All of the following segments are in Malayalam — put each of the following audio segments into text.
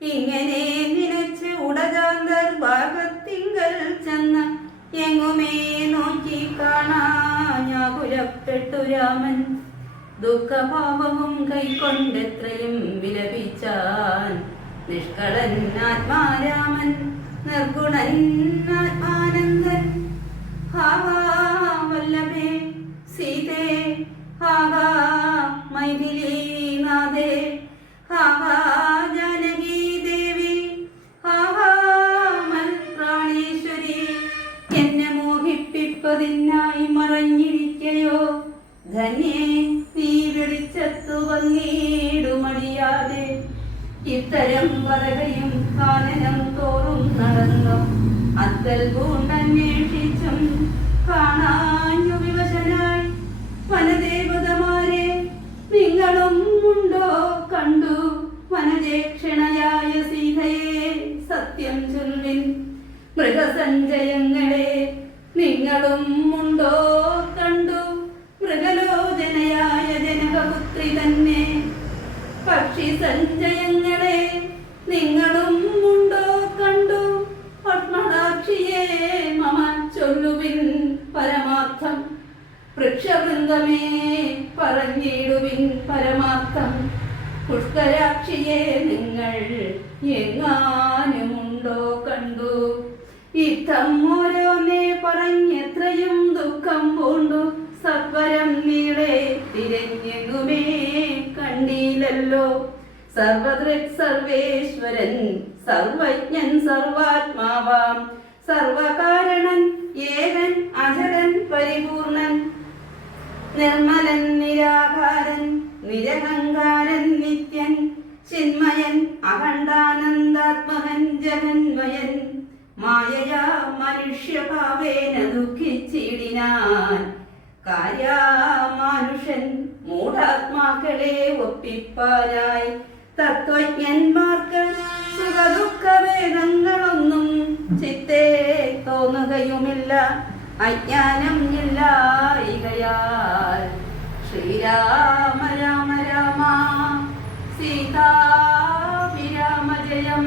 ഇങ്ങനെ നിനച്ച് ഉടജാന്തർ ഭാഗത്തിങ്കൽ ചെന്ന് എങ്ങുമേ നോക്കി കാണാഞ്ഞാകുലപ്പെട്ടു രാമൻ. ദുഃഖഭാവവും കൈക്കൊണ്ടെത്രയും വിലപിച്ചാൻ. നിഷ്കളൻ ആത്മാരാമൻ നിർഗുണൻ ആത്മാനന്ദൻ. ഹാവാ വല്ലഭേ സീതേ, ഹാവാ മൈഥിലീനാഥേ, ഹാവാ ജാനകീ ദേവി, ഹാവാ മൽപ്രാണേശ്വരി. എന്നെ മോഹിപ്പിപ്പതിനായി മറഞ്ഞിരിക്കയോ ധന്യേ, നീ വെളിച്ചത്തു വന്നിടുമടിയാതെ. ഇത്തരം പറയുകയും കാനനം തോറും നടന്നു അത്തൽ പൂണ്ടന്വേഷിച്ചും കാണാഞ്ഞു വിവശനായി. വനദേവതമാരെ നിങ്ങളും ഉണ്ടോ കണ്ടു വനജേക്ഷണയായ സീതയെ സത്യം ചൊല്ലിൻ. മൃഗസഞ്ചയങ്ങളെ നിങ്ങളും ഉണ്ടോ കണ്ടു മൃഗലോചനയായ ജനകപുത്രി തന്നെ. പക്ഷി സഞ്ചയങ്ങളെ നിങ്ങളും ഉണ്ടോ കണ്ടു പത്മനാക്ഷിയെ മമ ചൊല്ലുവിൻ പരമാർത്ഥം. വൃക്ഷവൃന്ദമേ പറഞ്ഞിടുവിൻ പരമാർത്ഥം. പുഷ്കരാക്ഷിയെ നിങ്ങൾ എങ്ങാനുമുണ്ടോ കണ്ടു. ഇത്തം ഓരോന്നേ പറഞ്ഞെത്രയും ദുഃഖം പൂണ്ടു സത്വരം നീളെ തിരഞ്ഞെങ്ങുമേ കണ്ടീലല്ലോ. സർവദൃക് സർവേശ്വരൻ സർവജ്ഞൻ സർവാത്മാവാം സർവകാരണൻ ഏകൻ അജരൻ പരിപൂർണൻ. നിർമ്മലൻ നിരാകാരൻ നിരഹങ്കാരൻ നിത്യൻ ചിന്മയൻ അഖണ്ഡാനന്ദാത്മഹൻ ജഗന്മയൻ. മായയാ മനുഷ്യഭാവേന ദുഃഖിച്ചിടിനാൻ കാര്യമാനുഷൻ മൂഢാത്മാക്കളെ ഒപ്പിപ്പാനായി. തത്വജ്ഞന്മാർക്ക് സുഖദുഃഖഭേദങ്ങളൊന്നും ചിത്തേ തോന്നുകയുമില്ല അജ്ഞാനം ഇല്ലായികയാൽ. ശ്രീരാമ രാമ രാമ സീതാഭിരാമ ജയം.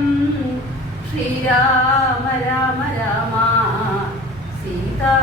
ശ്രീരാമ രാമ രാമ സീതാ